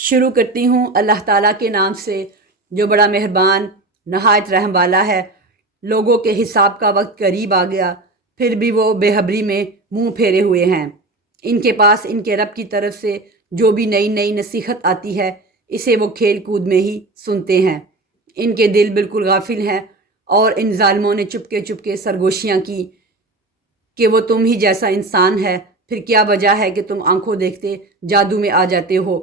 شروع کرتی ہوں اللہ تعالیٰ کے نام سے جو بڑا مہربان نہایت رحم والا ہے۔ لوگوں کے حساب کا وقت قریب آ گیا، پھر بھی وہ بے خبری میں منہ پھیرے ہوئے ہیں۔ ان کے پاس ان کے رب کی طرف سے جو بھی نئی نئی نصیحت آتی ہے اسے وہ کھیل کود میں ہی سنتے ہیں۔ ان کے دل بالکل غافل ہیں، اور ان ظالموں نے چپکے سرگوشیاں کی کہ وہ تم ہی جیسا انسان ہے، پھر کیا وجہ ہے کہ تم آنکھوں دیکھتے جادو میں آ جاتے ہو؟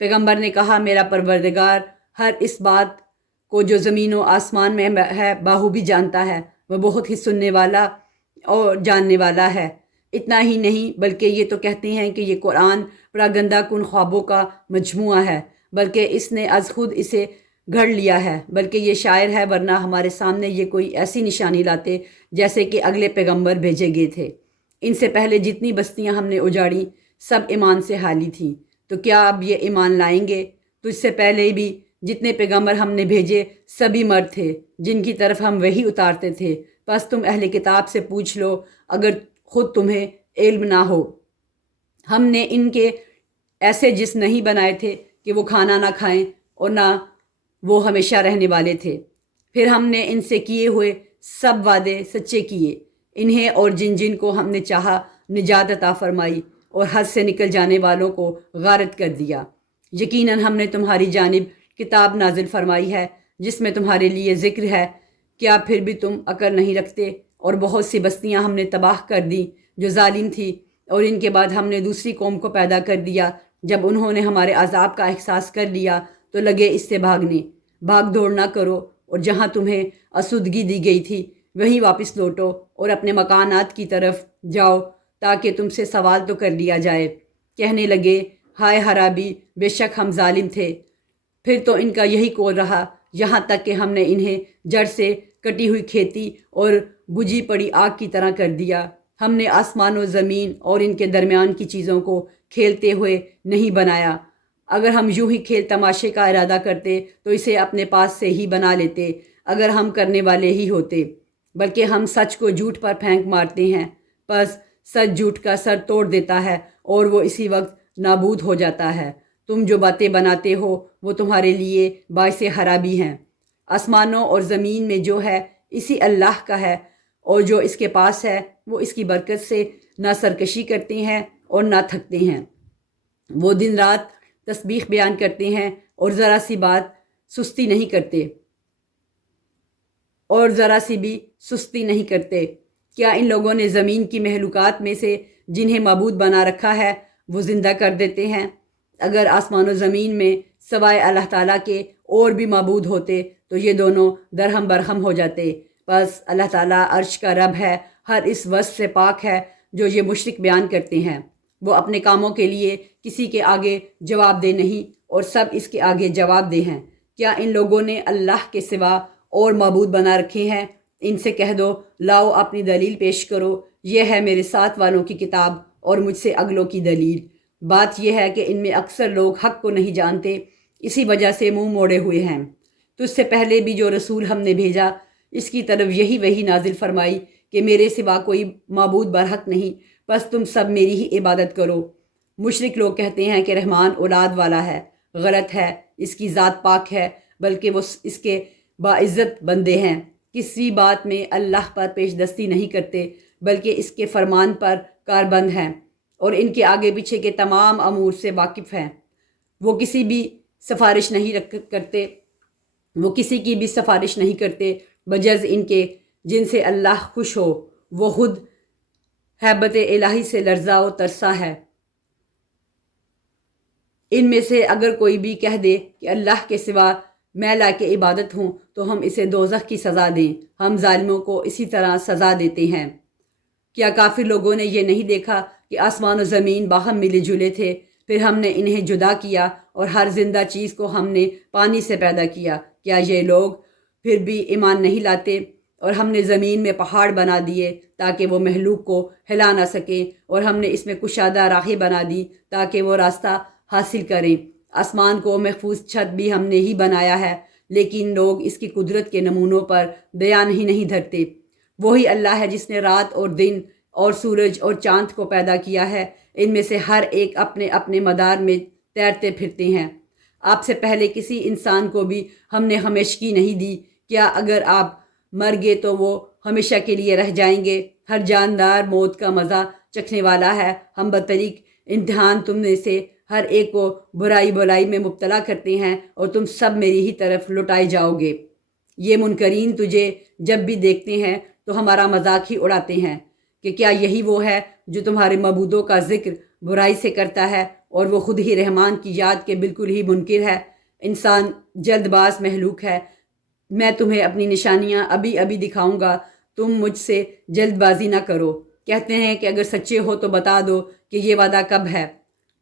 پیغمبر نے کہا، میرا پروردگار ہر اس بات کو جو زمین و آسمان میں ہے باخوبی جانتا ہے، وہ بہت ہی سننے والا اور جاننے والا ہے۔ اتنا ہی نہیں بلکہ یہ تو کہتے ہیں کہ یہ قرآن بڑا گندہ کن خوابوں کا مجموعہ ہے، بلکہ اس نے از خود اسے گھڑ لیا ہے، بلکہ یہ شاعر ہے، ورنہ ہمارے سامنے یہ کوئی ایسی نشانی لاتے جیسے کہ اگلے پیغمبر بھیجے گئے تھے۔ ان سے پہلے جتنی بستیاں ہم نے اجاڑی سب ایمان سے حالی تھیں، تو کیا اب یہ ایمان لائیں گے؟ تو اس سے پہلے بھی جتنے پیغمبر ہم نے بھیجے سبھی مرد تھے جن کی طرف ہم وحی اتارتے تھے۔ بس تم اہل کتاب سے پوچھ لو اگر خود تمہیں علم نہ ہو۔ ہم نے ان کے ایسے جسم نہیں بنائے تھے کہ وہ کھانا نہ کھائیں، اور نہ وہ ہمیشہ رہنے والے تھے۔ پھر ہم نے ان سے کیے ہوئے سب وعدے سچے کیے، انہیں اور جن جن کو ہم نے چاہا نجات عطا فرمائی، اور حد سے نکل جانے والوں کو غارت کر دیا۔ یقیناً ہم نے تمہاری جانب کتاب نازل فرمائی ہے جس میں تمہارے لیے ذکر ہے، کیا پھر بھی تم عقل نہیں رکھتے؟ اور بہت سی بستیاں ہم نے تباہ کر دیں جو ظالم تھی، اور ان کے بعد ہم نے دوسری قوم کو پیدا کر دیا۔ جب انہوں نے ہمارے عذاب کا احساس کر لیا تو لگے اس سے بھاگنے۔ بھاگ دوڑ نہ کرو، اور جہاں تمہیں آسودگی دی گئی تھی وہیں واپس لوٹو اور اپنے مکانات کی طرف جاؤ تاکہ تم سے سوال تو کر لیا جائے۔ کہنے لگے، ہائے خرابی، بے شک ہم ظالم تھے۔ پھر تو ان کا یہی قول رہا، یہاں تک کہ ہم نے انہیں جڑ سے کٹی ہوئی کھیتی اور بجھی پڑی آگ کی طرح کر دیا۔ ہم نے آسمان و زمین اور ان کے درمیان کی چیزوں کو کھیلتے ہوئے نہیں بنایا۔ اگر ہم یوں ہی کھیل تماشے کا ارادہ کرتے تو اسے اپنے پاس سے ہی بنا لیتے، اگر ہم کرنے والے ہی ہوتے۔ بلکہ ہم سچ کو جھوٹ پر پھینک مارتے ہیں، پس سچ جھوٹ کا سر توڑ دیتا ہے اور وہ اسی وقت نابود ہو جاتا ہے۔ تم جو باتیں بناتے ہو وہ تمہارے لیے باعث خرابی ہیں۔ آسمانوں اور زمین میں جو ہے اسی اللہ کا ہے، اور جو اس کے پاس ہے وہ اس کی برکت سے نہ سرکشی کرتے ہیں اور نہ تھکتے ہیں۔ وہ دن رات تسبیح بیان کرتے ہیں اور ذرا سی بات سستی نہیں کرتے اور ذرا سی بھی سستی نہیں کرتے۔ کیا ان لوگوں نے زمین کی مخلوقات میں سے جنہیں معبود بنا رکھا ہے وہ زندہ کر دیتے ہیں؟ اگر آسمان و زمین میں سوائے اللہ تعالیٰ کے اور بھی معبود ہوتے تو یہ دونوں درہم برہم ہو جاتے۔ بس اللہ تعالیٰ عرش کا رب ہے، ہر اس وصف سے پاک ہے جو یہ مشرک بیان کرتے ہیں۔ وہ اپنے کاموں کے لیے کسی کے آگے جواب دہ نہیں، اور سب اس کے آگے جواب دہ ہیں۔ کیا ان لوگوں نے اللہ کے سوا اور معبود بنا رکھے ہیں؟ ان سے کہہ دو، لاؤ اپنی دلیل پیش کرو، یہ ہے میرے ساتھ والوں کی کتاب اور مجھ سے اگلوں کی دلیل۔ بات یہ ہے کہ ان میں اکثر لوگ حق کو نہیں جانتے، اسی وجہ سے منہ موڑے ہوئے ہیں۔ تو اس سے پہلے بھی جو رسول ہم نے بھیجا اس کی طرف یہی وحی نازل فرمائی کہ میرے سوا کوئی معبود برحق نہیں، بس تم سب میری ہی عبادت کرو۔ مشرک لوگ کہتے ہیں کہ رحمان اولاد والا ہے، غلط ہے، اس کی ذات پاک ہے، بلکہ وہ اس کے باعزت بندے ہیں۔ کسی بات میں اللہ پر پیش دستی نہیں کرتے، بلکہ اس کے فرمان پر کاربند ہیں، اور ان کے آگے پیچھے کے تمام امور سے واقف ہیں۔ وہ کسی کی بھی سفارش نہیں کرتے بجز ان کے جن سے اللہ خوش ہو۔ وہ خود ہیبت الہی سے لرزا و ترسا ہے۔ ان میں سے اگر کوئی بھی کہہ دے کہ اللہ کے سوا میں لائق عبادت ہوں تو ہم اسے دوزخ کی سزا دیں، ہم ظالموں کو اسی طرح سزا دیتے ہیں۔ کیا کافر لوگوں نے یہ نہیں دیکھا کہ آسمان و زمین باہم ملے جلے تھے، پھر ہم نے انہیں جدا کیا اور ہر زندہ چیز کو ہم نے پانی سے پیدا کیا؟ کیا یہ لوگ پھر بھی ایمان نہیں لاتے؟ اور ہم نے زمین میں پہاڑ بنا دیے تاکہ وہ مخلوق کو ہلا نہ سکیں، اور ہم نے اس میں کشادہ راہیں بنا دی تاکہ وہ راستہ حاصل کریں۔ آسمان کو محفوظ چھت بھی ہم نے ہی بنایا ہے، لیکن لوگ اس کی قدرت کے نمونوں پر دھیان ہی نہیں دھرتے۔ وہی اللہ ہے جس نے رات اور دن اور سورج اور چاند کو پیدا کیا ہے، ان میں سے ہر ایک اپنے اپنے مدار میں تیرتے پھرتے ہیں۔ آپ سے پہلے کسی انسان کو بھی ہم نے ہمیشگی نہیں دی۔ کیا اگر آپ مر گئے تو وہ ہمیشہ کے لیے رہ جائیں گے؟ ہر جاندار موت کا مزہ چکھنے والا ہے۔ ہم بطریق امتحان تم میں سے ہر ایک کو برائی بلائی میں مبتلا کرتے ہیں اور تم سب میری ہی طرف لوٹائے جاؤ گے۔ یہ منکرین تجھے جب بھی دیکھتے ہیں تو ہمارا مذاق ہی اڑاتے ہیں کہ کیا یہی وہ ہے جو تمہارے معبودوں کا ذکر برائی سے کرتا ہے اور وہ خود ہی رحمان کی یاد کے بالکل ہی منکر ہے۔ انسان جلد باز مخلوق ہے۔ میں تمہیں اپنی نشانیاں ابھی ابھی دکھاؤں گا، تم مجھ سے جلد بازی نہ کرو۔ کہتے ہیں کہ اگر سچے ہو تو بتا دو کہ یہ وعدہ کب ہے۔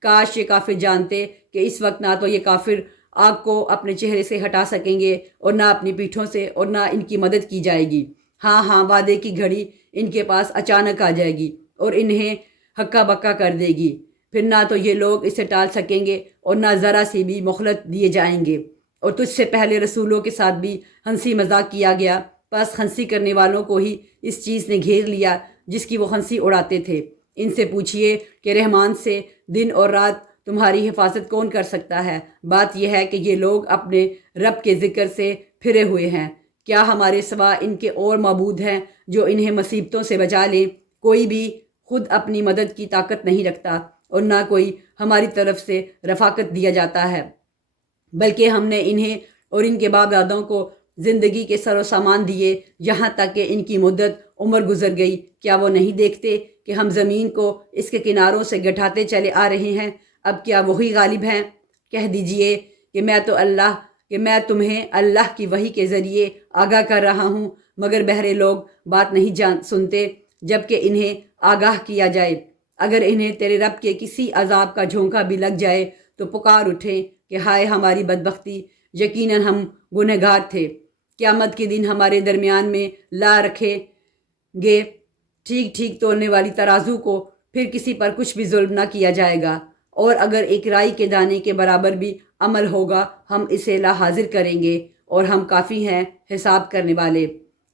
کاش یہ کافر جانتے کہ اس وقت نہ تو یہ کافر آگ کو اپنے چہرے سے ہٹا سکیں گے اور نہ اپنی پیٹھوں سے، اور نہ ان کی مدد کی جائے گی۔ ہاں ہاں، وعدے کی گھڑی ان کے پاس اچانک آ جائے گی اور انہیں ہکا بکا کر دے گی۔ پھر نہ تو یہ لوگ اسے ٹال سکیں گے اور نہ ذرا سی بھی مہلت دیے جائیں گے۔ اور تجھ سے پہلے رسولوں کے ساتھ بھی ہنسی مذاق کیا گیا، بس ہنسی کرنے والوں کو ہی اس چیز نے گھیر لیا جس کی وہ ہنسی اڑاتے تھے۔ ان سے پوچھئے کہ رحمان سے دن اور رات تمہاری حفاظت کون کر سکتا ہے؟ بات یہ ہے کہ یہ لوگ اپنے رب کے ذکر سے پھرے ہوئے ہیں۔ کیا ہمارے سوا ان کے اور معبود ہیں جو انہیں مصیبتوں سے بچا لیں؟ کوئی بھی خود اپنی مدد کی طاقت نہیں رکھتا اور نہ کوئی ہماری طرف سے رفاقت دیا جاتا ہے، بلکہ ہم نے انہیں اور ان کے باپ دادوں کو زندگی کے سر و سامان دیے یہاں تک کہ ان کی مدت عمر گزر گئی۔ کیا وہ نہیں دیکھتے کہ ہم زمین کو اس کے کناروں سے گٹھاتے چلے آ رہے ہیں؟ اب کیا وہی غالب ہیں؟ کہہ دیجئے کہ میں تمہیں اللہ کی وحی کے ذریعے آگاہ کر رہا ہوں، مگر بہرے لوگ بات نہیں سنتے جب کہ انہیں آگاہ کیا جائے۔ اگر انہیں تیرے رب کے کسی عذاب کا جھونکا بھی لگ جائے تو پکار اٹھیں کہ ہائے ہماری بدبختی، یقیناً ہم گنہگار تھے۔ قیامت کے دن ہمارے درمیان میں لا رکھے گے ٹھیک ٹھیک تولنے والی ترازو کو، پھر کسی پر کچھ بھی ظلم نہ کیا جائے گا، اور اگر ایک رائی کے دانے کے برابر بھی عمل ہوگا ہم اسے لا حاضر کریں گے، اور ہم کافی ہیں حساب کرنے والے۔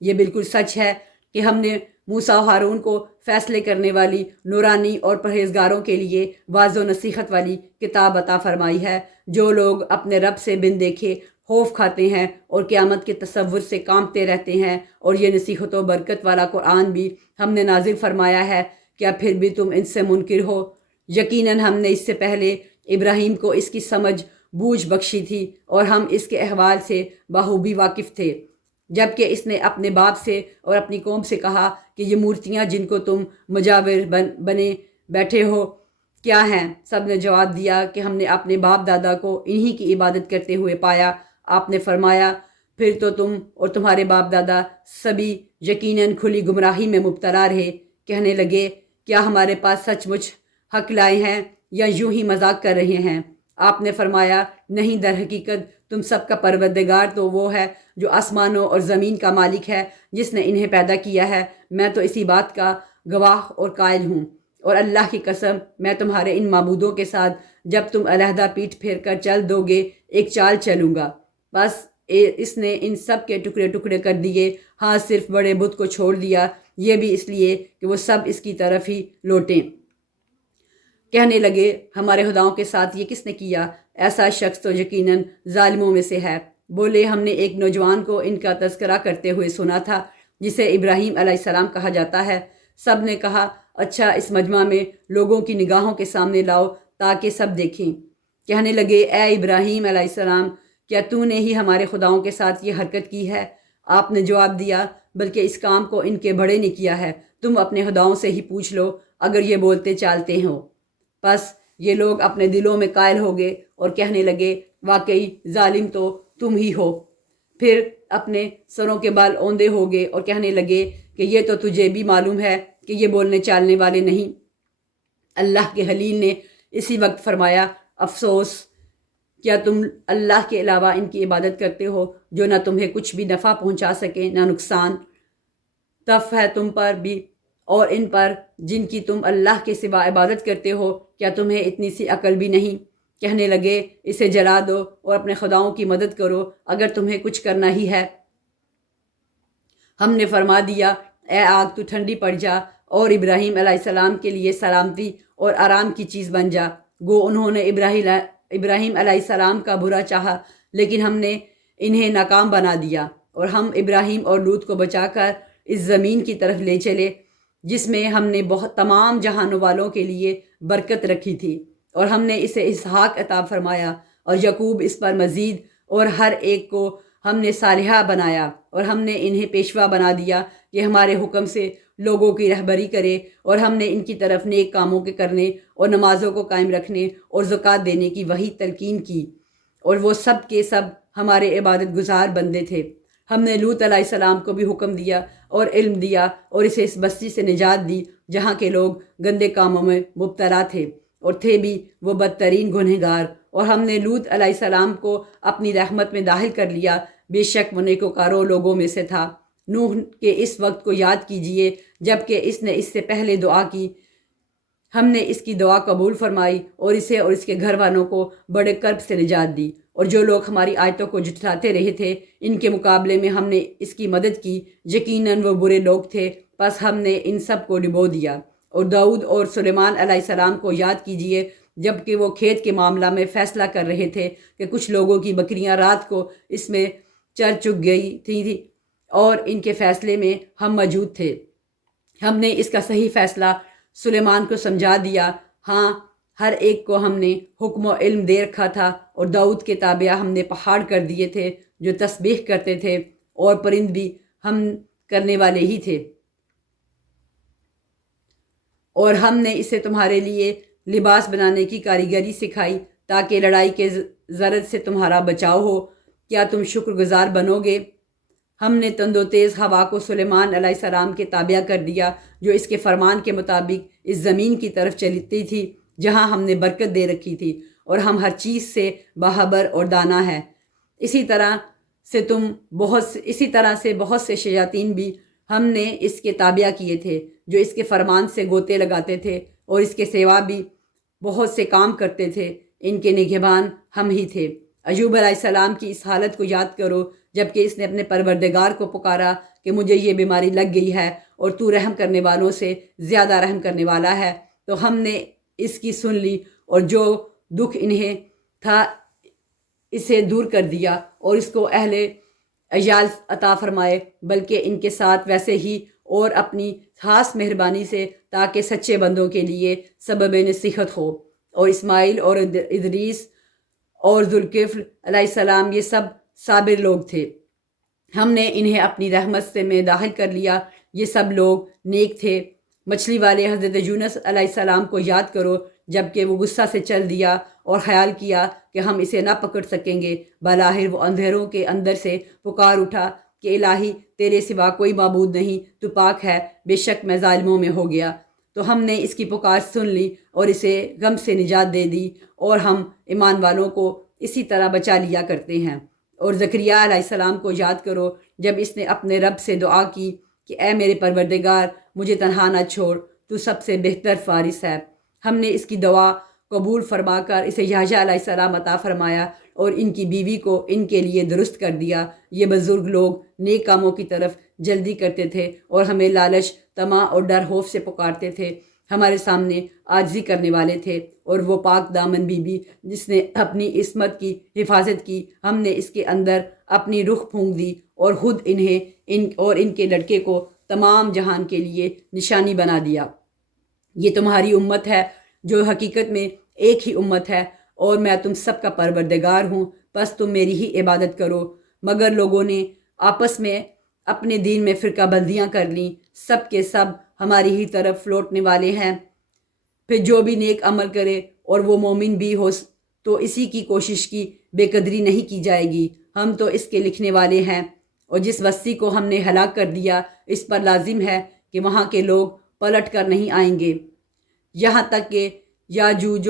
یہ بالکل سچ ہے کہ ہم نے موسیٰ و ہارون کو فیصلے کرنے والی نورانی اور پرہیزگاروں کے لیے واضح و نصیحت والی کتاب عطا فرمائی ہے۔ جو لوگ اپنے رب سے بن دیکھے خوف کھاتے ہیں اور قیامت کے تصور سے کانپتے رہتے ہیں، اور یہ نصیحت و برکت والا قرآن بھی ہم نے نازل فرمایا ہے، کیا پھر بھی تم ان سے منکر ہو؟ یقیناً ہم نے اس سے پہلے ابراہیم کو اس کی سمجھ بوجھ بخشی تھی اور ہم اس کے احوال سے بخوبی واقف تھے، جبکہ اس نے اپنے باپ سے اور اپنی قوم سے کہا کہ یہ مورتیاں جن کو تم مجاور بنے بیٹھے ہو کیا ہیں؟ سب نے جواب دیا کہ ہم نے اپنے باپ دادا کو انہی کی عبادت کرتے ہوئے پایا۔ آپ نے فرمایا پھر تو تم اور تمہارے باپ دادا سبھی یقیناً کھلی گمراہی میں مبتلا رہے۔ کہنے لگے کیا ہمارے پاس سچ مچ حق لائے ہیں یا یوں ہی مذاق کر رہے ہیں؟ آپ نے فرمایا نہیں، در حقیقت تم سب کا پروردگار تو وہ ہے جو آسمانوں اور زمین کا مالک ہے، جس نے انہیں پیدا کیا ہے۔ میں تو اسی بات کا گواہ اور قائل ہوں، اور اللہ کی قسم میں تمہارے ان معبودوں کے ساتھ جب تم علیحدہ پیٹھ پھیر کر چل دو گے ایک چال چلوں گا۔ بس اس نے ان سب کے ٹکڑے ٹکڑے کر دیے، ہاں صرف بڑے بت کو چھوڑ دیا، یہ بھی اس لیے کہ وہ سب اس کی طرف ہی لوٹیں۔ کہنے لگے ہمارے خداؤں کے ساتھ یہ کس نے کیا؟ ایسا شخص تو یقیناً ظالموں میں سے ہے۔ بولے ہم نے ایک نوجوان کو ان کا تذکرہ کرتے ہوئے سنا تھا جسے ابراہیم علیہ السلام کہا جاتا ہے۔ سب نے کہا اچھا اس مجمع میں لوگوں کی نگاہوں کے سامنے لاؤ تاکہ سب دیکھیں۔ کہنے لگے اے ابراہیم علیہ السلام، کیا تو نے ہی ہمارے خداؤں کے ساتھ یہ حرکت کی ہے؟ آپ نے جواب دیا بلکہ اس کام کو ان کے بڑے نے کیا ہے، تم اپنے خداؤں سے ہی پوچھ لو اگر یہ بولتے چالتے ہوں۔ پس یہ لوگ اپنے دلوں میں قائل ہو گئے اور کہنے لگے واقعی ظالم تو تم ہی ہو۔ پھر اپنے سروں کے بال اوندے ہو گئے اور کہنے لگے کہ یہ تو تجھے بھی معلوم ہے کہ یہ بولنے چالنے والے نہیں۔ اللہ کے خلیل نے اسی وقت فرمایا افسوس، کیا تم اللہ کے علاوہ ان کی عبادت کرتے ہو جو نہ تمہیں کچھ بھی نفع پہنچا سکے نہ نقصان؟ تف ہے تم پر بھی اور ان پر جن کی تم اللہ کے سوا عبادت کرتے ہو، کیا تمہیں اتنی سی عقل بھی نہیں؟ کہنے لگے اسے جلا دو اور اپنے خداؤں کی مدد کرو اگر تمہیں کچھ کرنا ہی ہے۔ ہم نے فرما دیا اے آگ تو ٹھنڈی پڑ جا اور ابراہیم علیہ السلام کے لیے سلامتی اور آرام کی چیز بن جا۔ گو انہوں نے ابراہیم علیہ السلام کا برا چاہا، لیکن ہم نے انہیں ناکام بنا دیا، اور ہم ابراہیم اور لوط کو بچا کر اس زمین کی طرف لے چلے جس میں ہم نے بہت تمام جہانوں والوں کے لیے برکت رکھی تھی، اور ہم نے اسے اسحاق عطا فرمایا، اور یعقوب اس پر مزید، اور ہر ایک کو ہم نے صالحہ بنایا، اور ہم نے انہیں پیشوا بنا دیا کہ ہمارے حکم سے لوگوں کی رہبری کرے، اور ہم نے ان کی طرف نیک کاموں کے کرنے اور نمازوں کو قائم رکھنے اور زکوٰۃ دینے کی وہی تلقین کی، اور وہ سب کے سب ہمارے عبادت گزار بندے تھے۔ ہم نے لوط علیہ السلام کو بھی حکم دیا اور علم دیا، اور اسے اس بستی سے نجات دی جہاں کے لوگ گندے کاموں میں مبتلا تھے، اور تھے بھی وہ بدترین گنہگار، اور ہم نے لوط علیہ السلام کو اپنی رحمت میں داخل کر لیا، بے شک وہ نیکوکاروں لوگوں میں سے تھا۔ نوح کے اس وقت کو یاد کیجئے جب کہ اس نے اس سے پہلے دعا کی، ہم نے اس کی دعا قبول فرمائی اور اسے اور اس کے گھر والوں کو بڑے کرب سے نجات دی، اور جو لوگ ہماری آیتوں کو جھٹلاتے رہے تھے ان کے مقابلے میں ہم نے اس کی مدد کی، یقیناً وہ برے لوگ تھے، پس ہم نے ان سب کو ڈبو دیا۔ اور داؤد اور سلیمان علیہ السلام کو یاد کیجئے جب کہ وہ کھیت کے معاملہ میں فیصلہ کر رہے تھے کہ کچھ لوگوں کی بکریاں رات کو اس میں چر چگ گئی تھیں، اور ان کے فیصلے میں ہم موجود تھے۔ ہم نے اس کا صحیح فیصلہ سلیمان کو سمجھا دیا، ہاں ہر ایک کو ہم نے حکم و علم دے رکھا تھا، اور داؤد کے تابع ہم نے پہاڑ کر دیے تھے جو تسبیح کرتے تھے، اور پرند بھی ہم کرنے والے ہی تھے، اور ہم نے اسے تمہارے لیے لباس بنانے کی کاریگری سکھائی تاکہ لڑائی کے ضرر سے تمہارا بچاؤ ہو۔ کیا تم شکر گزار بنو گے؟ ہم نے تند و تیز ہوا کو سلیمان علیہ السلام کے تابع کر دیا جو اس کے فرمان کے مطابق اس زمین کی طرف چلتی تھی جہاں ہم نے برکت دے رکھی تھی، اور ہم ہر چیز سے باخبر اور دانا ہے۔ اسی طرح سے بہت سے شیاطین بھی ہم نے اس کے تابع کیے تھے جو اس کے فرمان سے گوتے لگاتے تھے، اور اس کے سوا بھی بہت سے کام کرتے تھے، ان کے نگہبان ہم ہی تھے۔ ایوب علیہ السلام کی اس حالت کو یاد کرو جب کہ اس نے اپنے پروردگار کو پکارا کہ مجھے یہ بیماری لگ گئی ہے اور تو رحم کرنے والوں سے زیادہ رحم کرنے والا ہے، تو ہم نے اس کی سن لی اور جو دکھ انہیں تھا اسے دور کر دیا، اور اس کو اہل عیال عطا فرمائے، بلکہ ان کے ساتھ ویسے ہی اور اپنی خاص مہربانی سے، تاکہ سچے بندوں کے لیے سبب نصیحت ہو۔ اور اسماعیل اور ادریس اور ذوالکفل علیہ السلام یہ سب صابر لوگ تھے، ہم نے انہیں اپنی رحمت سے میں داخل کر لیا، یہ سب لوگ نیک تھے۔ مچھلی والے حضرت یونس علیہ السلام کو یاد کرو جب کہ وہ غصہ سے چل دیا اور خیال کیا کہ ہم اسے نہ پکڑ سکیں گے، بلاخر وہ اندھیروں کے اندر سے پکار اٹھا کہ الہی تیرے سوا کوئی معبود نہیں، تو پاک ہے، بے شک میں ظالموں میں ہو گیا۔ تو ہم نے اس کی پکار سن لی اور اسے غم سے نجات دے دی، اور ہم ایمان والوں کو اسی طرح بچا لیا کرتے ہیں۔ اور زکریا علیہ السلام کو یاد کرو جب اس نے اپنے رب سے دعا کی کہ اے میرے پروردگار مجھے تنہا نہ چھوڑ، تو سب سے بہتر فارس ہے۔ ہم نے اس کی دعا قبول فرما کر اسے یحییٰ علیہ السلام عطا فرمایا، اور ان کی بیوی کو ان کے لیے درست کر دیا۔ یہ بزرگ لوگ نیک کاموں کی طرف جلدی کرتے تھے، اور ہمیں لالچ، طمع اور ڈر خوف سے پکارتے تھے۔ ہمارے سامنے عاجزی کرنے والے تھے، اور وہ پاک دامن بی جس نے اپنی عصمت کی حفاظت کی، ہم نے اس کے اندر اپنی رخ پھونک دی، اور خود انہیں اور ان کے لڑکے کو تمام جہان کے لیے نشانی بنا دیا۔ یہ تمہاری امت ہے جو حقیقت میں ایک ہی امت ہے، اور میں تم سب کا پروردگار ہوں، بس تم میری ہی عبادت کرو۔ مگر لوگوں نے آپس میں اپنے دین میں فرقہ بندیاں کر لیں، سب کے سب ہماری ہی طرف لوٹنے والے ہیں۔ پھر جو بھی نیک عمل کرے اور وہ مومن بھی ہو تو اسی کی کوشش کی بے قدری نہیں کی جائے گی، ہم تو اس کے لکھنے والے ہیں۔ اور جس بستی کو ہم نے ہلاک کر دیا اس پر لازم ہے کہ وہاں کے لوگ پلٹ کر نہیں آئیں گے، یہاں تک کہ یاجوج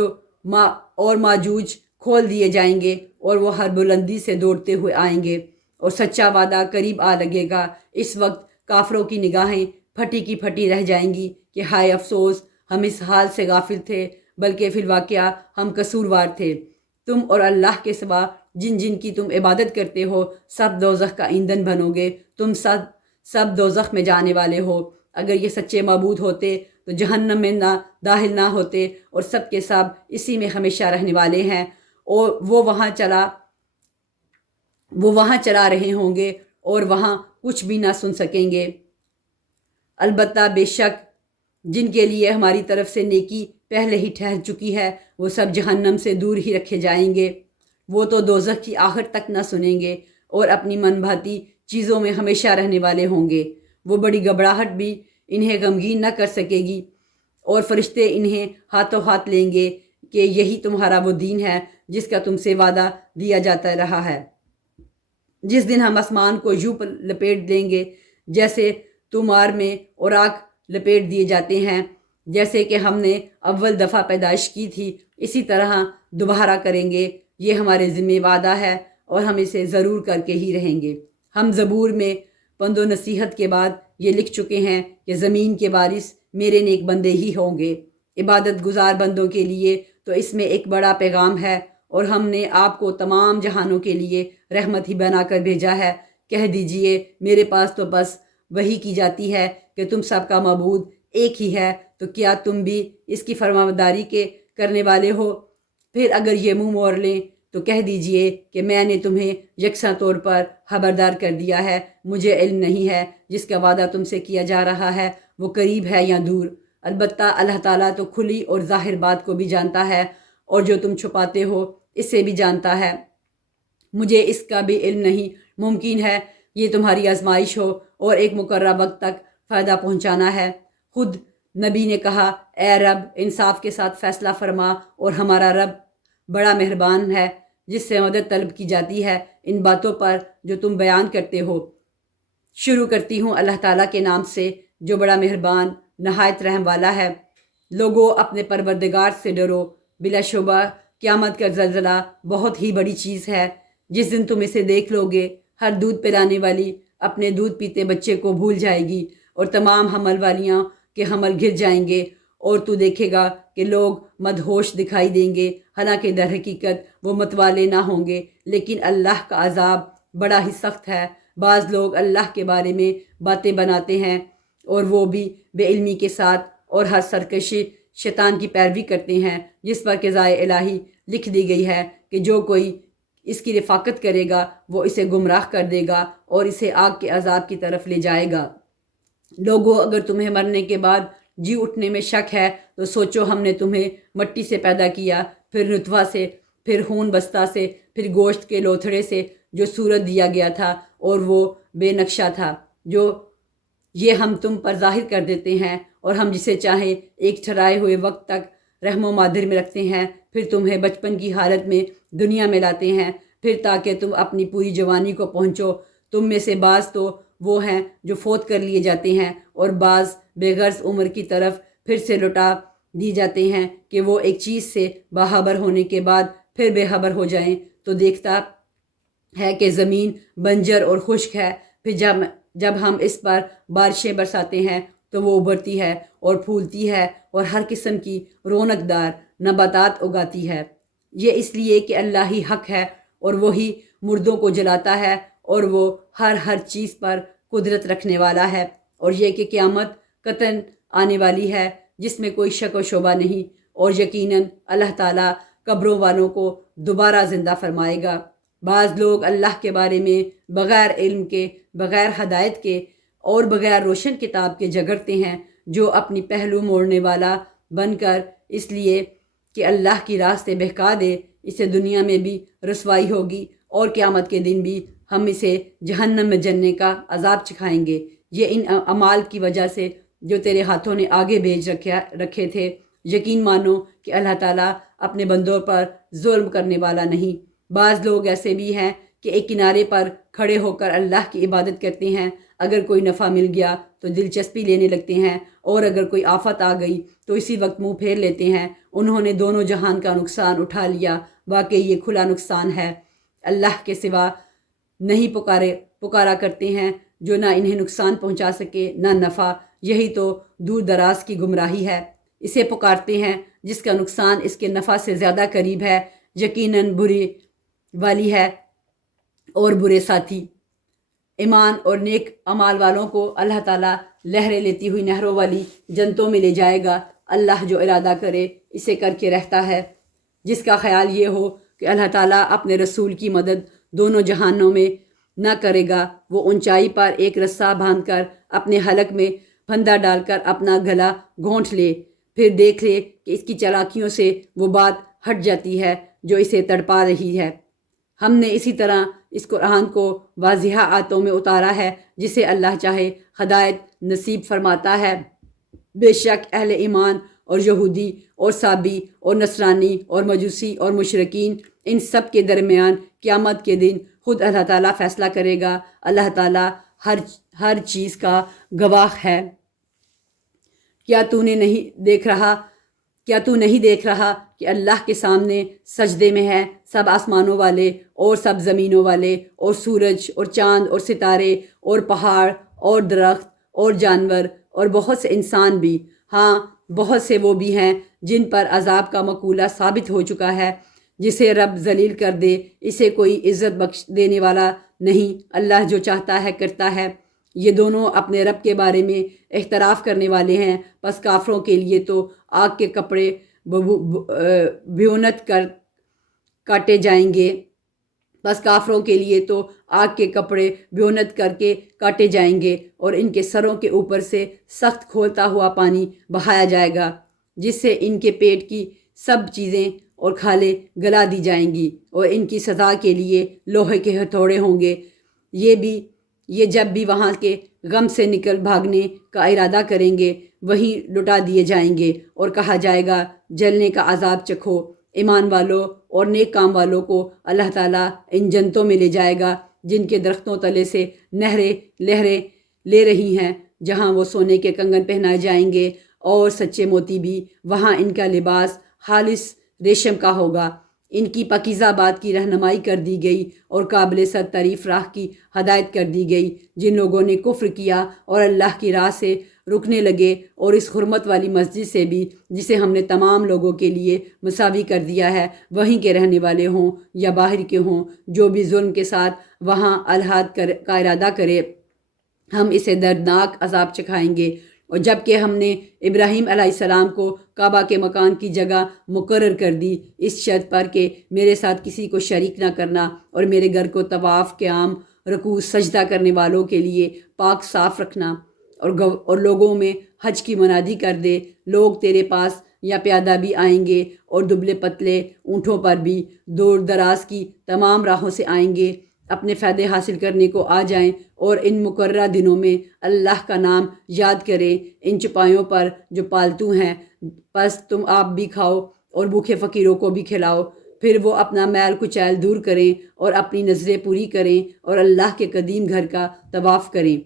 اور ماجوج کھول دیے جائیں گے، اور وہ ہر بلندی سے دوڑتے ہوئے آئیں گے، اور سچا وعدہ قریب آ لگے گا۔ اس وقت کافروں کی نگاہیں پھٹی کی پھٹی رہ جائیں گی کہ ہائے افسوس، ہم اس حال سے غافل تھے، بلکہ فی الواقعہ ہم قصوروار تھے۔ تم اور اللہ کے سوا جن جن کی تم عبادت کرتے ہو سب دوزخ کا ایندھن بنو گے، تم سب دوزخ میں جانے والے ہو۔ اگر یہ سچے معبود ہوتے تو جہنم میں داخل نہ ہوتے، اور سب کے سب اسی میں ہمیشہ رہنے والے ہیں۔ اور وہ وہاں چلا رہے ہوں گے اور وہاں کچھ بھی نہ سن سکیں گے۔ البتہ بے شک جن کے لیے ہماری طرف سے نیکی پہلے ہی ٹھہر چکی ہے وہ سب جہنم سے دور ہی رکھے جائیں گے۔ وہ تو دوزخ کی آخر تک نہ سنیں گے اور اپنی من بھاتی چیزوں میں ہمیشہ رہنے والے ہوں گے۔ وہ بڑی گھبراہٹ بھی انہیں غمگین نہ کر سکے گی اور فرشتے انہیں ہاتھوں ہاتھ لیں گے کہ یہی تمہارا وہ دین ہے جس کا تم سے وعدہ دیا جاتا رہا ہے۔ جس دن ہم آسمان کو یوں لپیٹ دیں گے جیسے تومار میں اوراق لپیٹ دیے جاتے ہیں، جیسے کہ ہم نے اول دفعہ پیدائش کی تھی اسی طرح دوبارہ کریں گے۔ یہ ہمارے ذمہ وعدہ ہے اور ہم اسے ضرور کر کے ہی رہیں گے۔ ہم زبور میں پند و نصیحت کے بعد یہ لکھ چکے ہیں کہ زمین کے وارث میرے نیک بندے ہی ہوں گے۔ عبادت گزار بندوں کے لیے تو اس میں ایک بڑا پیغام ہے، اور ہم نے آپ کو تمام جہانوں کے لیے رحمت ہی بنا کر بھیجا ہے۔ کہہ دیجئے میرے پاس تو بس وہی کی جاتی ہے کہ تم سب کا معبود ایک ہی ہے، تو کیا تم بھی اس کی فرمانبرداری کے کرنے والے ہو؟ پھر اگر یہ منہ موڑ لیں تو کہہ دیجئے کہ میں نے تمہیں یکساں طور پر خبردار کر دیا ہے۔ مجھے علم نہیں ہے جس کا وعدہ تم سے کیا جا رہا ہے وہ قریب ہے یا دور۔ البتہ اللہ تعالیٰ تو کھلی اور ظاہر بات کو بھی جانتا ہے، اور جو تم چھپاتے ہو اس سے بھی جانتا ہے۔ مجھے اس کا بھی علم نہیں، ممکن ہے یہ تمہاری آزمائش ہو اور ایک مقررہ وقت تک فائدہ پہنچانا ہے۔ خود نبی نے کہا، اے رب انصاف کے ساتھ فیصلہ فرما، اور ہمارا رب بڑا مہربان ہے جس سے مدد طلب کی جاتی ہے ان باتوں پر جو تم بیان کرتے ہو۔ شروع کرتی ہوں اللہ تعالیٰ کے نام سے جو بڑا مہربان نہایت رحم والا ہے۔ لوگو اپنے پروردگار سے ڈرو، بلا شبہ قیامت کا زلزلہ بہت ہی بڑی چیز ہے۔ جس دن تم اسے دیکھ لو گے ہر دودھ پلانے والی اپنے دودھ پیتے بچے کو بھول جائے گی اور تمام حمل والیاں کے حمل گر جائیں گے، اور تو دیکھے گا کہ لوگ مدہوش دکھائی دیں گے، حالانکہ در حقیقت وہ متوالے نہ ہوں گے۔ لیکن اللہ کا عذاب بڑا ہی سخت ہے۔ بعض لوگ اللہ کے بارے میں باتیں بناتے ہیں اور وہ بھی بے علمی کے ساتھ، اور ہر سرکشی شیطان کی پیروی کرتے ہیں، جس پر قضائے الہی لکھ دی گئی ہے کہ جو کوئی اس کی رفاقت کرے گا وہ اسے گمراہ کر دے گا اور اسے آگ کے عذاب کی طرف لے جائے گا۔ لوگوں اگر تمہیں مرنے کے بعد جی اٹھنے میں شک ہے تو سوچو، ہم نے تمہیں مٹی سے پیدا کیا، پھر نطفہ سے، پھر خون بستہ سے، پھر گوشت کے لوتھڑے سے جو صورت دیا گیا تھا اور وہ بے نقشہ تھا، جو یہ ہم تم پر ظاہر کر دیتے ہیں، اور ہم جسے چاہیں ایک ٹھہرائے ہوئے وقت تک رحم و مادر میں رکھتے ہیں، پھر تمہیں بچپن کی حالت میں دنیا میں لاتے ہیں، پھر تاکہ تم اپنی پوری جوانی کو پہنچو۔ تم میں سے بعض تو وہ ہیں جو فوت کر لیے جاتے ہیں، اور بعض بے غرض عمر کی طرف پھر سے لوٹا دی جاتے ہیں کہ وہ ایک چیز سے باخبر ہونے کے بعد پھر بے خبر ہو جائیں۔ تو دیکھتا ہے کہ زمین بنجر اور خشک ہے، پھر جب ہم اس پر بارشیں برساتے ہیں تو وہ ابھرتی ہے اور پھولتی ہے اور ہر قسم کی رونق دار نباتات اگاتی ہے۔ یہ اس لیے کہ اللہ ہی حق ہے اور وہی مردوں کو جلاتا ہے، اور وہ ہر چیز پر قدرت رکھنے والا ہے۔ اور یہ کہ قیامت قطعاً آنے والی ہے جس میں کوئی شک و شبہ نہیں، اور یقیناً اللہ تعالیٰ قبروں والوں کو دوبارہ زندہ فرمائے گا۔ بعض لوگ اللہ کے بارے میں بغیر علم کے، بغیر ہدایت کے اور بغیر روشن کتاب کے جھگڑتے ہیں، جو اپنی پہلو موڑنے والا بن کر اس لیے کہ اللہ کی راہ سے بہکا دے، اسے دنیا میں بھی رسوائی ہوگی اور قیامت کے دن بھی ہم اسے جہنم میں جلنے کا عذاب چکھائیں گے۔ یہ ان اعمال کی وجہ سے جو تیرے ہاتھوں نے آگے بھیج رکھے تھے۔ یقین مانو کہ اللہ تعالیٰ اپنے بندوں پر ظلم کرنے والا نہیں۔ بعض لوگ ایسے بھی ہیں کہ ایک کنارے پر کھڑے ہو کر اللہ کی عبادت کرتے ہیں، اگر کوئی نفع مل گیا تو دلچسپی لینے لگتے ہیں، اور اگر کوئی آفت آ گئی تو اسی وقت منہ پھیر لیتے ہیں۔ انہوں نے دونوں جہان کا نقصان اٹھا لیا، واقعی یہ کھلا نقصان ہے۔ اللہ کے سوا نہیں پکارا کرتے ہیں جو نہ انہیں نقصان پہنچا سکے نہ نفع، یہی تو دور دراز کی گمراہی ہے۔ اسے پکارتے ہیں جس کا نقصان اس کے نفع سے زیادہ قریب ہے، یقیناً بری والی ہے اور برے ساتھی۔ ایمان اور نیک اعمال والوں کو اللہ تعالیٰ لہریں لیتی ہوئی نہروں والی جنتوں میں لے جائے گا۔ اللہ جو ارادہ کرے اسے کر کے رہتا ہے۔ جس کا خیال یہ ہو کہ اللہ تعالیٰ اپنے رسول کی مدد دونوں جہانوں میں نہ کرے گا، وہ اونچائی پر ایک رسہ باندھ کر اپنے حلق میں پھندا ڈال کر اپنا گلا گھونٹ لے، پھر دیکھ لے کہ اس کی چالاکیوں سے وہ بات ہٹ جاتی ہے جو اسے تڑپا رہی ہے۔ ہم نے اسی طرح اس قرآن کو واضح آیتوں میں اتارا ہے، جسے اللہ چاہے ہدایت نصیب فرماتا ہے۔ بے شک اہل ایمان اور یہودی اور صابی اور نصرانی اور مجوسی اور مشرکین، ان سب کے درمیان قیامت کے دن خود اللہ تعالیٰ فیصلہ کرے گا۔ اللہ تعالیٰ ہر چیز کا گواہ ہے۔ کیا تو نہیں دیکھ رہا کہ اللہ کے سامنے سجدے میں ہے سب آسمانوں والے اور سب زمینوں والے، اور سورج اور چاند اور ستارے اور پہاڑ اور درخت اور جانور اور بہت سے انسان بھی؟ ہاں، بہت سے وہ بھی ہیں جن پر عذاب کا مقولہ ثابت ہو چکا ہے۔ جسے رب ذلیل کر دے اسے کوئی عزت بخش دینے والا نہیں۔ اللہ جو چاہتا ہے کرتا ہے۔ یہ دونوں اپنے رب کے بارے میں اعتراف کرنے والے ہیں، پس کافروں کے لیے تو آگ کے کپڑے بھیونت کر کاٹے جائیں گے کاٹے جائیں گے اور ان کے سروں کے اوپر سے سخت کھولتا ہوا پانی بہایا جائے گا، جس سے ان کے پیٹ کی سب چیزیں اور کھالیں گلا دی جائیں گی، اور ان کی سزا کے لیے لوہے کے ہتھوڑے ہوں گے۔ یہ جب بھی وہاں کے غم سے نکل بھاگنے کا ارادہ کریں گے، وہیں لٹا دیے جائیں گے اور کہا جائے گا جلنے کا عذاب چکھو۔ ایمان والوں اور نیک کام والوں کو اللہ تعالیٰ ان جنتوں میں لے جائے گا جن کے درختوں تلے سے نہریں لہریں لے رہی ہیں، جہاں وہ سونے کے کنگن پہنائے جائیں گے اور سچے موتی بھی۔ وہاں ان کا لباس خالص ریشم کا ہوگا۔ ان کی پاکیزہ بات کی رہنمائی کر دی گئی اور قابل صد تعریف راہ کی ہدایت کر دی گئی۔ جن لوگوں نے کفر کیا اور اللہ کی راہ سے رکنے لگے، اور اس حرمت والی مسجد سے بھی جسے ہم نے تمام لوگوں کے لیے مساوی کر دیا ہے، وہیں کے رہنے والے ہوں یا باہر کے ہوں، جو بھی ظلم کے ساتھ وہاں الحاد کا ارادہ کرے، ہم اسے دردناک عذاب چکھائیں گے۔ اور جب کہ ہم نے ابراہیم علیہ السلام کو کعبہ کے مکان کی جگہ مقرر کر دی، اس شرط پر کہ میرے ساتھ کسی کو شریک نہ کرنا، اور میرے گھر کو طواف، قیام، رکوع، سجدہ کرنے والوں کے لیے پاک صاف رکھنا، اور لوگوں میں حج کی منادی کر دے۔ لوگ تیرے پاس یا پیادہ بھی آئیں گے اور دبلے پتلے اونٹوں پر بھی، دور دراز کی تمام راہوں سے آئیں گے، اپنے فائدے حاصل کرنے کو آ جائیں، اور ان مقررہ دنوں میں اللہ کا نام یاد کریں ان چپائیوں پر جو پالتو ہیں۔ پس تم آپ بھی کھاؤ اور بھوکے فقیروں کو بھی کھلاؤ، پھر وہ اپنا میل کچیل دور کریں اور اپنی نظریں پوری کریں اور اللہ کے قدیم گھر کا طواف کریں۔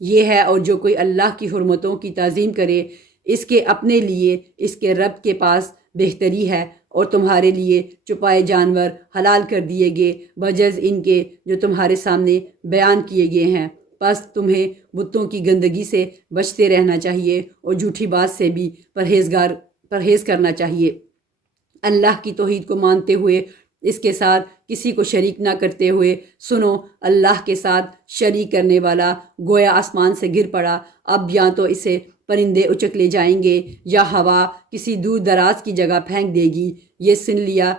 یہ ہے، اور جو کوئی اللہ کی حرمتوں کی تعظیم کرے، اس کے اپنے لیے اس کے رب کے پاس بہتری ہے، اور تمہارے لیے چھپائے جانور حلال کر دیے گئے بجز ان کے جو تمہارے سامنے بیان کیے گئے ہیں۔ پس تمہیں بتوں کی گندگی سے بچتے رہنا چاہیے اور جھوٹی بات سے بھی پرہیز کرنا چاہیے۔ اللہ کی توحید کو مانتے ہوئے، اس کے ساتھ کسی کو شریک نہ کرتے ہوئے سنو، اللہ کے ساتھ شریک کرنے والا گویا آسمان سے گر پڑا، اب یا تو اسے پرندے اچک لے جائیں گے یا ہوا کسی دور دراز کی جگہ پھینک دے گی۔ یہ سن لیا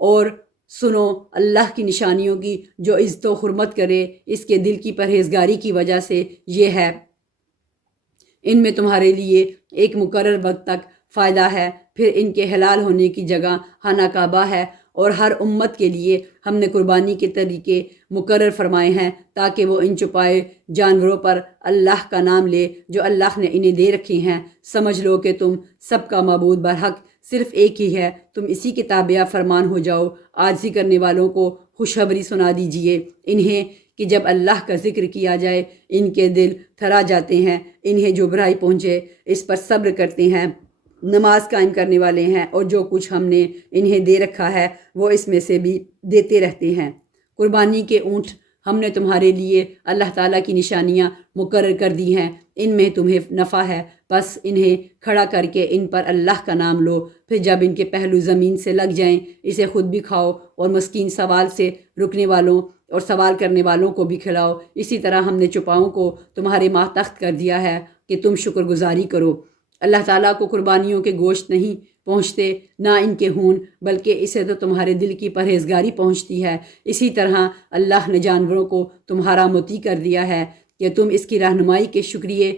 اور سنو اللہ کی نشانیوں کی جو عزت و حرمت کرے، اس کے دل کی پرہیزگاری کی وجہ سے یہ ہے۔ ان میں تمہارے لیے ایک مقرر وقت تک فائدہ ہے، پھر ان کے حلال ہونے کی جگہ خانہ کعبہ ہے، اور ہر امت کے لیے ہم نے قربانی کے طریقے مقرر فرمائے ہیں تاکہ وہ ان چھپائے جانوروں پر اللہ کا نام لے جو اللہ نے انہیں دے رکھے ہیں۔ سمجھ لو کہ تم سب کا معبود برحق صرف ایک ہی ہے، تم اسی کے تابع فرمان ہو جاؤ۔ عاجزی کرنے والوں کو خوشخبری سنا دیجیے انہیں کہ جب اللہ کا ذکر کیا جائے ان کے دل تھرا جاتے ہیں، انہیں جو برائی پہنچے اس پر صبر کرتے ہیں، نماز قائم کرنے والے ہیں، اور جو کچھ ہم نے انہیں دے رکھا ہے وہ اس میں سے بھی دیتے رہتے ہیں۔ قربانی کے اونٹ ہم نے تمہارے لیے اللہ تعالیٰ کی نشانیاں مقرر کر دی ہیں، ان میں تمہیں نفع ہے، بس انہیں کھڑا کر کے ان پر اللہ کا نام لو، پھر جب ان کے پہلو زمین سے لگ جائیں اسے خود بھی کھاؤ اور مسکین سوال سے رکنے والوں اور سوال کرنے والوں کو بھی کھلاؤ۔ اسی طرح ہم نے چوپاؤں کو تمہارے ماتحت کر دیا ہے کہ تم شکر گزاری کرو۔ اللہ تعالیٰ کو قربانیوں کے گوشت نہیں پہنچتے نہ ان کے ہون، بلکہ اسے تو تمہارے دل کی پرہیزگاری پہنچتی ہے۔ اسی طرح اللہ نے جانوروں کو تمہارا مطیع کر دیا ہے کہ تم اس کی رہنمائی کے شکریے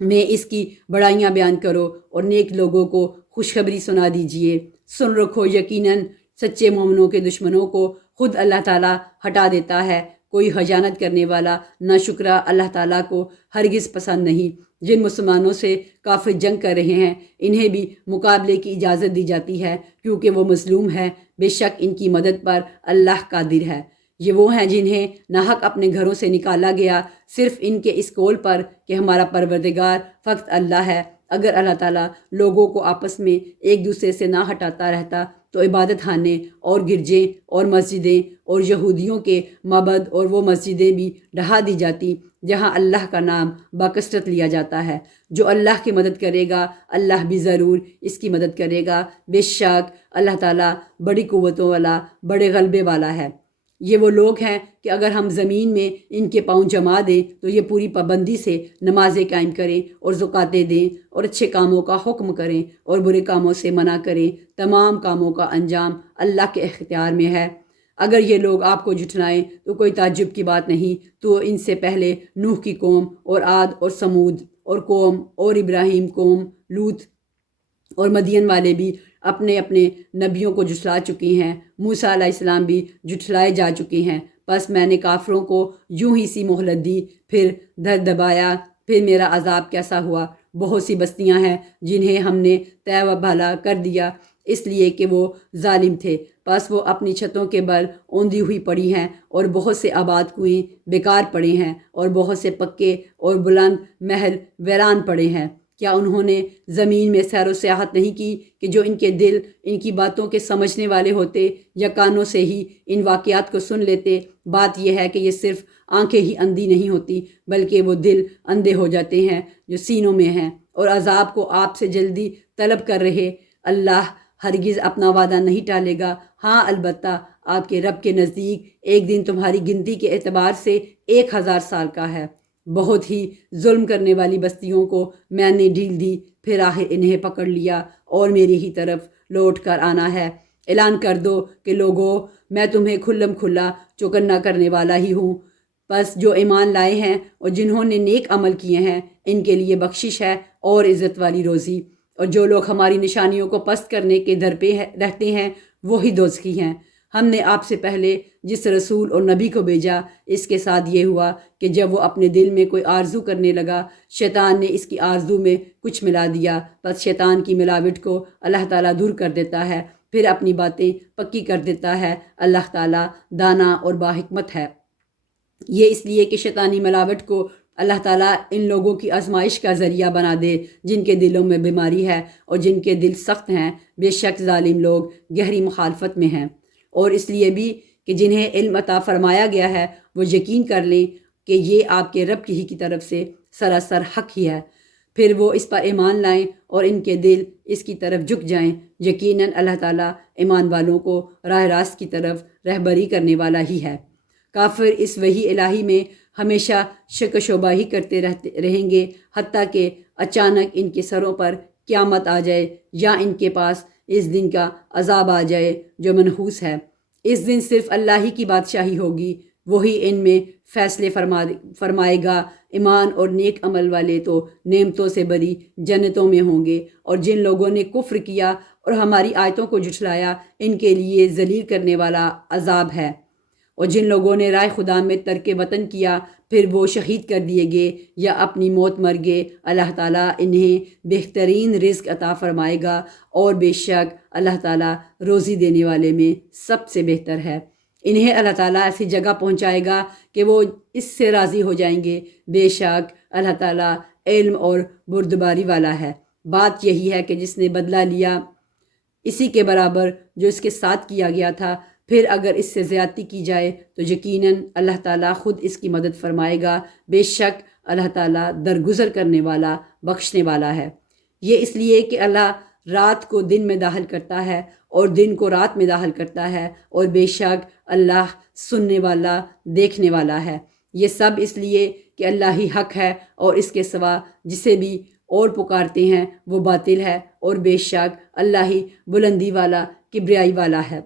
میں اس کی بڑائیاں بیان کرو اور نیک لوگوں کو خوشخبری سنا دیجئے۔ سن رکھو، یقیناً سچے مومنوں کے دشمنوں کو خود اللہ تعالیٰ ہٹا دیتا ہے۔ کوئی خیانت کرنے والا ناشکرا اللہ تعالیٰ کو ہرگز پسند نہیں۔ جن مسلمانوں سے کافر جنگ کر رہے ہیں انہیں بھی مقابلے کی اجازت دی جاتی ہے، کیونکہ وہ مظلوم ہے۔ بے شک ان کی مدد پر اللہ قادر ہے۔ یہ وہ ہیں جنہیں ناحق اپنے گھروں سے نکالا گیا، صرف ان کے اس قول پر کہ ہمارا پروردگار فقط اللہ ہے۔ اگر اللہ تعالیٰ لوگوں کو آپس میں ایک دوسرے سے نہ ہٹاتا رہتا تو عبادت خانے اور گرجیں اور مسجدیں اور یہودیوں کے معبد اور وہ مسجدیں بھی ڈھا دی جاتی جہاں اللہ کا نام بکثرت لیا جاتا ہے۔ جو اللہ کی مدد کرے گا اللہ بھی ضرور اس کی مدد کرے گا۔ بے شک اللہ تعالیٰ بڑی قوتوں والا، بڑے غلبے والا ہے۔ یہ وہ لوگ ہیں کہ اگر ہم زمین میں ان کے پاؤں جما دیں تو یہ پوری پابندی سے نمازیں قائم کریں اور زکاتیں دیں اور اچھے کاموں کا حکم کریں اور برے کاموں سے منع کریں۔ تمام کاموں کا انجام اللہ کے اختیار میں ہے۔ اگر یہ لوگ آپ کو جھٹلائیں تو کوئی تعجب کی بات نہیں، تو ان سے پہلے نوح کی قوم اور عاد اور سمود اور قوم اور ابراہیم قوم، لوط اور مدین والے بھی اپنے اپنے نبیوں کو جھٹلا چکی ہیں۔ موسیٰ علیہ السلام بھی جھٹلائے جا چکے ہیں۔ بس میں نے کافروں کو یوں ہی سی مہلت دی، پھر در دبایا، پھر میرا عذاب کیسا ہوا۔ بہت سی بستیاں ہیں جنہیں ہم نے تہ و بھلا کر دیا اس لیے کہ وہ ظالم تھے، بس وہ اپنی چھتوں کے بل اوندھی ہوئی پڑی ہیں، اور بہت سے آباد کنویں بیکار پڑے ہیں، اور بہت سے پکے اور بلند محل ویران پڑے ہیں۔ کیا انہوں نے زمین میں سیر و سیاحت نہیں کی کہ جو ان کے دل ان کی باتوں کے سمجھنے والے ہوتے یا کانوں سے ہی ان واقعات کو سن لیتے؟ بات یہ ہے کہ یہ صرف آنکھیں ہی اندھی نہیں ہوتی بلکہ وہ دل اندھے ہو جاتے ہیں جو سینوں میں ہیں، اور عذاب کو آپ سے جلدی طلب کر رہے۔ اللہ ہرگز اپنا وعدہ نہیں ٹالے گا۔ ہاں البتہ آپ کے رب کے نزدیک ایک دن تمہاری گنتی کے اعتبار سے 1000 سال کا ہے۔ بہت ہی ظلم کرنے والی بستیوں کو میں نے ڈھیل دی، پھر آخر انہیں پکڑ لیا اور میری ہی طرف لوٹ کر آنا ہے۔ اعلان کر دو کہ لوگوں، میں تمہیں کھلم کھلا چوکنا کرنے والا ہی ہوں۔ بس جو ایمان لائے ہیں اور جنہوں نے نیک عمل کیے ہیں ان کے لیے بخشش ہے اور عزت والی روزی، اور جو لوگ ہماری نشانیوں کو پست کرنے کے در پہ رہتے ہیں وہی دوزخی ہیں۔ ہم نے آپ سے پہلے جس رسول اور نبی کو بھیجا اس کے ساتھ یہ ہوا کہ جب وہ اپنے دل میں کوئی آرزو کرنے لگا شیطان نے اس کی آرزو میں کچھ ملا دیا، بس شیطان کی ملاوٹ کو اللہ تعالیٰ دور کر دیتا ہے، پھر اپنی باتیں پکی کر دیتا ہے۔ اللہ تعالیٰ دانا اور باحکمت ہے۔ یہ اس لیے کہ شیطانی ملاوٹ کو اللہ تعالیٰ ان لوگوں کی آزمائش کا ذریعہ بنا دے جن کے دلوں میں بیماری ہے اور جن کے دل سخت ہیں۔ بے شک ظالم لوگ گہری مخالفت میں ہیں۔ اور اس لیے بھی کہ جنہیں علم عطا فرمایا گیا ہے وہ یقین کر لیں کہ یہ آپ کے رب کی طرف سے سراسر حق ہی ہے، پھر وہ اس پر ایمان لائیں اور ان کے دل اس کی طرف جھک جائیں۔ یقیناً اللہ تعالیٰ ایمان والوں کو راہ راست کی طرف رہبری کرنے والا ہی ہے۔ کافر اس وحی الہی میں ہمیشہ شک و شبہ ہی کرتے رہیں گے حتیٰ کہ اچانک ان کے سروں پر قیامت آ جائے یا ان کے پاس اس دن کا عذاب آ جائے جو منحوس ہے۔ اس دن صرف اللہ ہی کی بادشاہی ہوگی، وہی ان میں فیصلے فرمائے گا۔ ایمان اور نیک عمل والے تو نعمتوں سے بری جنتوں میں ہوں گے، اور جن لوگوں نے کفر کیا اور ہماری آیتوں کو جھٹلایا ان کے لیے ذلیل کرنے والا عذاب ہے۔ اور جن لوگوں نے رائے خدا میں ترک وطن کیا پھر وہ شہید کر دیے گئے یا اپنی موت مر گئے، اللہ تعالیٰ انہیں بہترین رزق عطا فرمائے گا، اور بے شک اللہ تعالیٰ روزی دینے والے میں سب سے بہتر ہے۔ انہیں اللہ تعالیٰ ایسی جگہ پہنچائے گا کہ وہ اس سے راضی ہو جائیں گے۔ بے شک اللہ تعالیٰ علم اور بردباری والا ہے۔ بات یہی ہے کہ جس نے بدلہ لیا اسی کے برابر جو اس کے ساتھ کیا گیا تھا، پھر اگر اس سے زیادتی کی جائے تو یقیناً اللہ تعالیٰ خود اس کی مدد فرمائے گا۔ بے شک اللہ تعالیٰ درگزر کرنے والا، بخشنے والا ہے۔ یہ اس لیے کہ اللہ رات کو دن میں داخل کرتا ہے اور دن کو رات میں داخل کرتا ہے، اور بے شک اللہ سننے والا، دیکھنے والا ہے۔ یہ سب اس لیے کہ اللہ ہی حق ہے اور اس کے سوا جسے بھی اور پکارتے ہیں وہ باطل ہے، اور بے شک اللہ ہی بلندی والا کبریائی والا ہے۔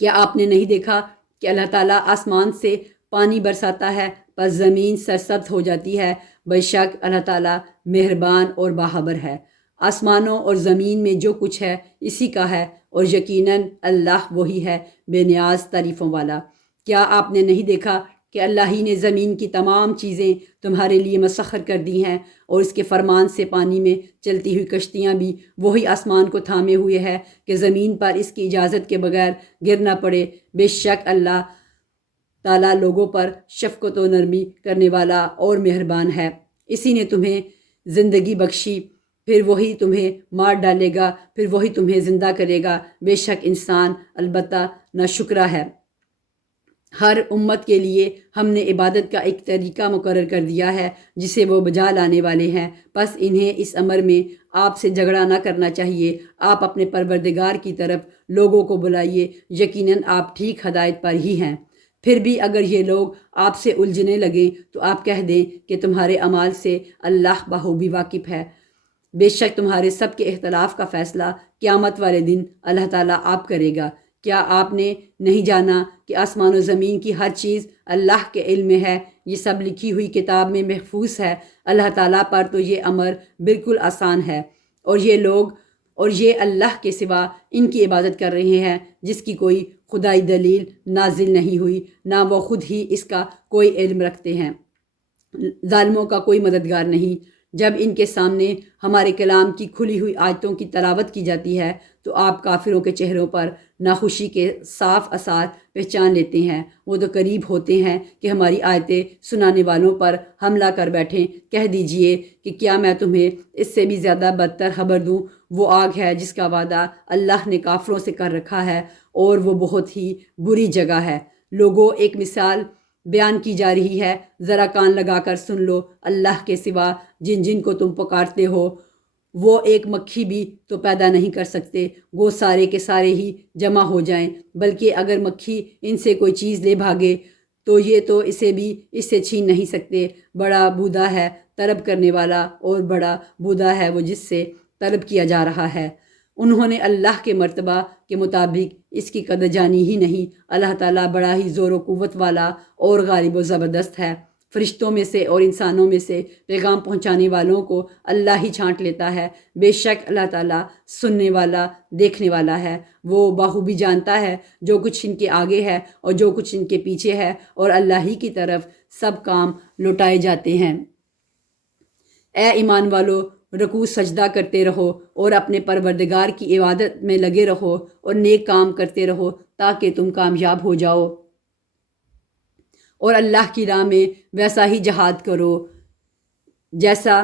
کیا آپ نے نہیں دیکھا کہ اللہ تعالیٰ آسمان سے پانی برساتا ہے، پس زمین سرسبز ہو جاتی ہے؟ بے شک اللہ تعالیٰ مہربان اور باخبر ہے۔ آسمانوں اور زمین میں جو کچھ ہے اسی کا ہے، اور یقیناً اللہ وہی ہے بے نیاز تعریفوں والا۔ کیا آپ نے نہیں دیکھا کہ اللہ ہی نے زمین کی تمام چیزیں تمہارے لیے مسخر کر دی ہیں، اور اس کے فرمان سے پانی میں چلتی ہوئی کشتیاں بھی وہی آسمان کو تھامے ہوئے ہے کہ زمین پر اس کی اجازت کے بغیر گر نہ پڑے؟ بے شک اللہ تعالیٰ لوگوں پر شفقت و نرمی کرنے والا اور مہربان ہے۔ اسی نے تمہیں زندگی بخشی، پھر وہی تمہیں مار ڈالے گا، پھر وہی تمہیں زندہ کرے گا۔ بے شک انسان البتہ ناشکرا ہے۔ ہر امت کے لیے ہم نے عبادت کا ایک طریقہ مقرر کر دیا ہے جسے وہ بجا لانے والے ہیں، بس انہیں اس امر میں آپ سے جھگڑا نہ کرنا چاہیے۔ آپ اپنے پروردگار کی طرف لوگوں کو بلائیے، یقیناً آپ ٹھیک ہدایت پر ہی ہیں۔ پھر بھی اگر یہ لوگ آپ سے الجھنے لگیں تو آپ کہہ دیں کہ تمہارے اعمال سے اللہ بخوبی واقف ہے۔ بے شک تمہارے سب کے اختلاف کا فیصلہ قیامت والے دن اللہ تعالیٰ آپ کرے گا۔ کیا آپ نے نہیں جانا کہ آسمان و زمین کی ہر چیز اللہ کے علم میں ہے؟ یہ سب لکھی ہوئی کتاب میں محفوظ ہے۔ اللہ تعالیٰ پر تو یہ امر بالکل آسان ہے، اور یہ اللہ کے سوا ان کی عبادت کر رہے ہیں جس کی کوئی خدائی دلیل نازل نہیں ہوئی، نہ وہ خود ہی اس کا کوئی علم رکھتے ہیں۔ ظالموں کا کوئی مددگار نہیں۔ جب ان کے سامنے ہمارے کلام کی کھلی ہوئی آیتوں کی تلاوت کی جاتی ہے تو آپ کافروں کے چہروں پر ناخوشی کے صاف آثار پہچان لیتے ہیں۔ وہ تو قریب ہوتے ہیں کہ ہماری آیتیں سنانے والوں پر حملہ کر بیٹھیں۔ کہہ دیجئے کہ کیا میں تمہیں اس سے بھی زیادہ بدتر خبر دوں؟ وہ آگ ہے جس کا وعدہ اللہ نے کافروں سے کر رکھا ہے، اور وہ بہت ہی بری جگہ ہے۔ لوگوں، ایک مثال بیان کی جا رہی ہے، ذرا کان لگا کر سن لو۔ اللہ کے سوا جن جن کو تم پکارتے ہو وہ ایک مکھی بھی تو پیدا نہیں کر سکتے، وہ سارے کے سارے ہی جمع ہو جائیں، بلکہ اگر مکھی ان سے کوئی چیز لے بھاگے تو یہ تو اسے بھی اس سے چھین نہیں سکتے۔ بڑا بودا ہے طلب کرنے والا، اور بڑا بودا ہے وہ جس سے طلب کیا جا رہا ہے۔ انہوں نے اللہ کے مرتبہ کے مطابق اس کی قدر جانی ہی نہیں۔ اللہ تعالیٰ بڑا ہی زور و قوت والا اور غالب و زبردست ہے۔ فرشتوں میں سے اور انسانوں میں سے پیغام پہنچانے والوں کو اللہ ہی چھانٹ لیتا ہے۔ بے شک اللہ تعالیٰ سننے والا، دیکھنے والا ہے۔ وہ بخوبی جانتا ہے جو کچھ ان کے آگے ہے اور جو کچھ ان کے پیچھے ہے، اور اللہ ہی کی طرف سب کام لوٹائے جاتے ہیں۔ اے ایمان والو، رکوع سجدہ کرتے رہو اور اپنے پروردگار کی عبادت میں لگے رہو، اور نیک کام کرتے رہو تاکہ تم کامیاب ہو جاؤ، اور اللہ کی راہ میں ویسا ہی جہاد کرو جیسا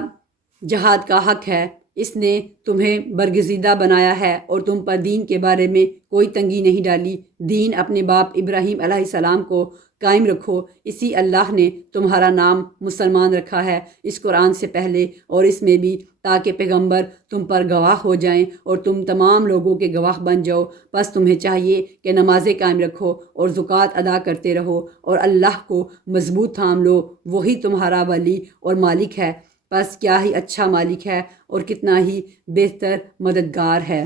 جہاد کا حق ہے۔ اس نے تمہیں برگزیدہ بنایا ہے اور تم پر دین کے بارے میں کوئی تنگی نہیں ڈالی۔ دین اپنے باپ ابراہیم علیہ السلام کو قائم رکھو۔ اسی اللہ نے تمہارا نام مسلمان رکھا ہے اس قرآن سے پہلے اور اس میں بھی، تاکہ پیغمبر تم پر گواہ ہو جائیں اور تم تمام لوگوں کے گواہ بن جاؤ۔ بس تمہیں چاہیے کہ نمازیں قائم رکھو اور زکوٰۃ ادا کرتے رہو، اور اللہ کو مضبوط تھام لو، وہی تمہارا ولی اور مالک ہے۔ بس کیا ہی اچھا مالک ہے اور کتنا ہی بہتر مددگار ہے۔